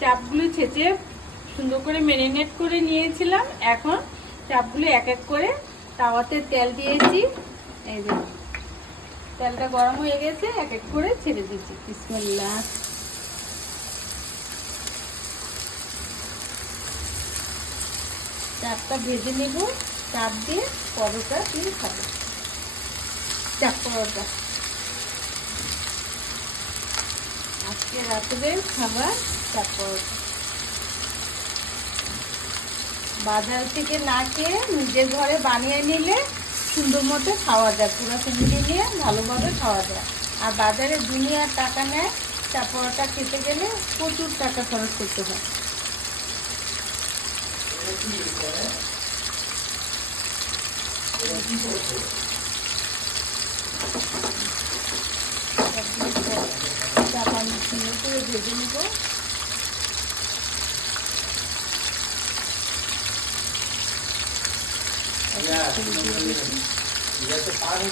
চাপগুলো ছেঁচে সুন্দর করে ম্যারিনেট করে নিয়েছিলাম। এখন চাপগুলো এক এক করে তাওয়াতে তেল দিয়েছি। এই যে তেলটা গরম হয়ে গেছে, এক এক করে ছেড়ে দিচ্ছি। বিসমিল্লাহ। চাপটা ভেজে নেব, চাপ দিয়ে পরোটা দিয়ে খাবো। চাপ পরোটা আজকে রাতের খাবার, চাপ পরোটা। বাজার থেকে না খেয়ে নিজের ঘরে বানিয়ে নিলে সুন্দর মতো খাওয়া যায়, পুরো ফ্যামিলি নিয়ে ভালোভাবে খাওয়া যায়। আর বাজারে দুনিয়ার টাকা নেয়, চাপ পরোটা খেতে গেলে প্রচুর টাকা খরচ করতে হয়। চাপ আমি সুন্দর করে ভেজে নেব। पानी